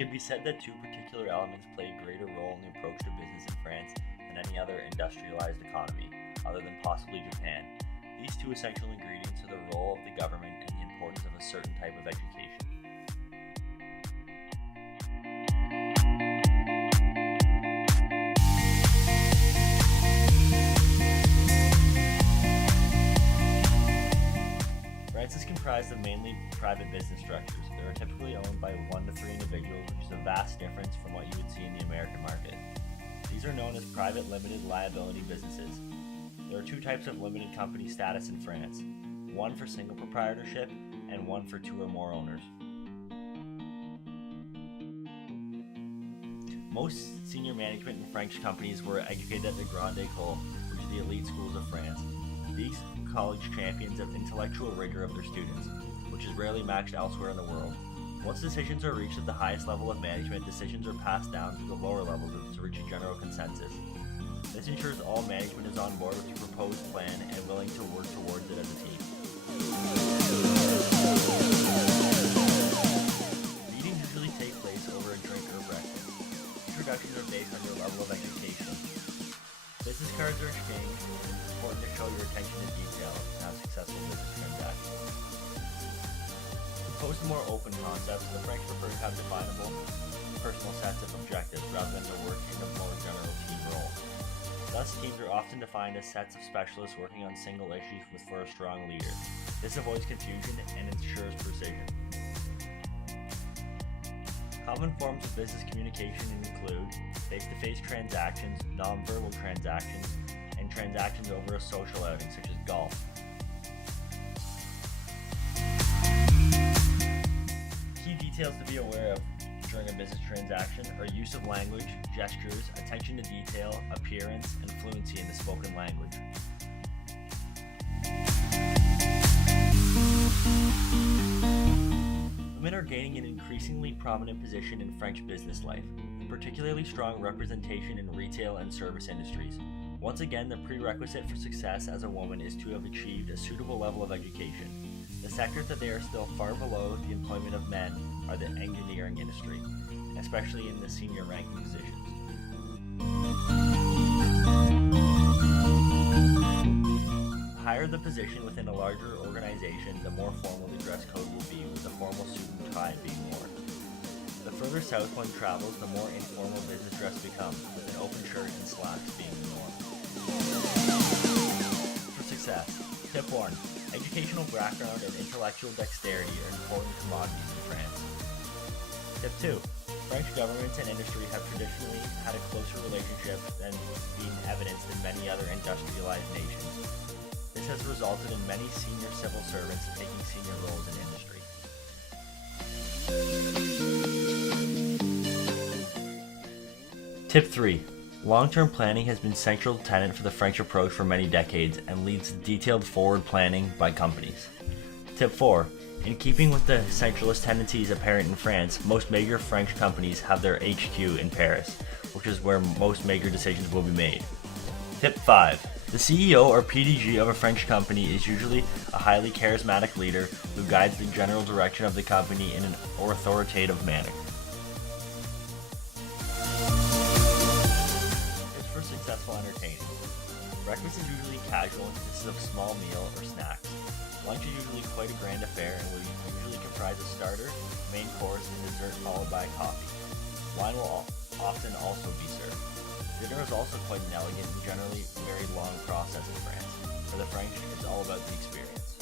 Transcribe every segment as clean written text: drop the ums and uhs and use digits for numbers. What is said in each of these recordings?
can be said that two particular elements play a greater role in the approach to business in France than any other industrialized economy, other than possibly Japan. These two essential ingredients are the role of the government and the importance of a certain type of education. France is comprised of mainly private business structures. They are typically owned by 1 to 3 individuals, which is a vast difference from what you would see in the American market. These are known as private limited liability businesses. There are two types of limited company status in France, one for single proprietorship and one for 2 or more owners. Most senior management in French companies were educated at the Grande École, which is the elite schools of France. These college champions of intellectual rigor of their students, which is rarely matched elsewhere in the world. Once decisions are reached at the highest level of management, decisions are passed down to the lower levels to reach a general consensus. This ensures all management is on board with the proposed plan and willing to work towards it as a team. Meetings usually take place over a drink or breakfast. Introductions are based on your level of education. Business cards are exchanged, and it is important to show your attention to detail and have successful business transactions. To pose a more open concept, the French prefer to have definable personal sets of objectives rather than to work in a more general team role. Thus, teams are often defined as sets of specialists working on single issues for a strong leader. This avoids confusion and ensures precision. Common forms of business communication include face-to-face transactions, non-verbal transactions, and transactions over a social outing such as golf. Key details to be aware of during a business transaction are use of language, gestures, attention to detail, appearance, and fluency in the spoken language. Women are gaining an increasingly prominent position in French business life, with particularly strong representation in retail and service industries. Once again, the prerequisite for success as a woman is to have achieved a suitable level of education. The sectors that they are still far below the employment of men are the engineering industry, especially in the senior ranking positions. The higher the position within a larger organization, the more formal the dress code will be, with a formal suit and tie being worn. The further south one travels, the more informal business dress becomes, with an open shirt and slacks being the norm. For success, tip 1. Educational background and intellectual dexterity are important commodities in France. Tip 2. French governments and industry have traditionally had a closer relationship than being evidenced in many other industrialized nations. This has resulted in many senior civil servants taking senior roles in industry. Tip 3. Long-term planning has been a central tenet for the French approach for many decades and leads to detailed forward planning by companies. Tip 4. In keeping with the centralist tendencies apparent in France, most major French companies have their HQ in Paris, which is where most major decisions will be made. Tip 5. The CEO or PDG of a French company is usually a highly charismatic leader who guides the general direction of the company in an authoritative manner. Tips for successful entertaining. Breakfast is usually casual and consists of a small meal or snacks. Lunch is usually quite a grand affair and will usually comprise a starter, main course, and dessert followed by coffee. Wine will often also be served. Dinner is also quite an elegant and generally very long process in France. For the French, it's all about the experience.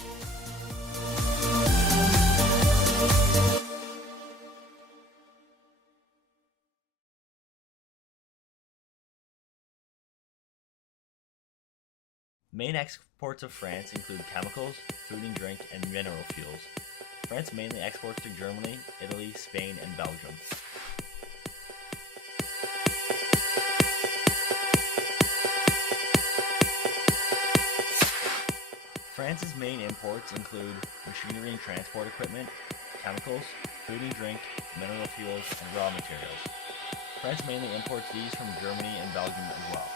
Main exports of France include chemicals, food and drink, and mineral fuels. France mainly exports to Germany, Italy, Spain, and Belgium. France's main imports include machinery and transport equipment, chemicals, food and drink, mineral fuels, and raw materials. France mainly imports these from Germany and Belgium as well.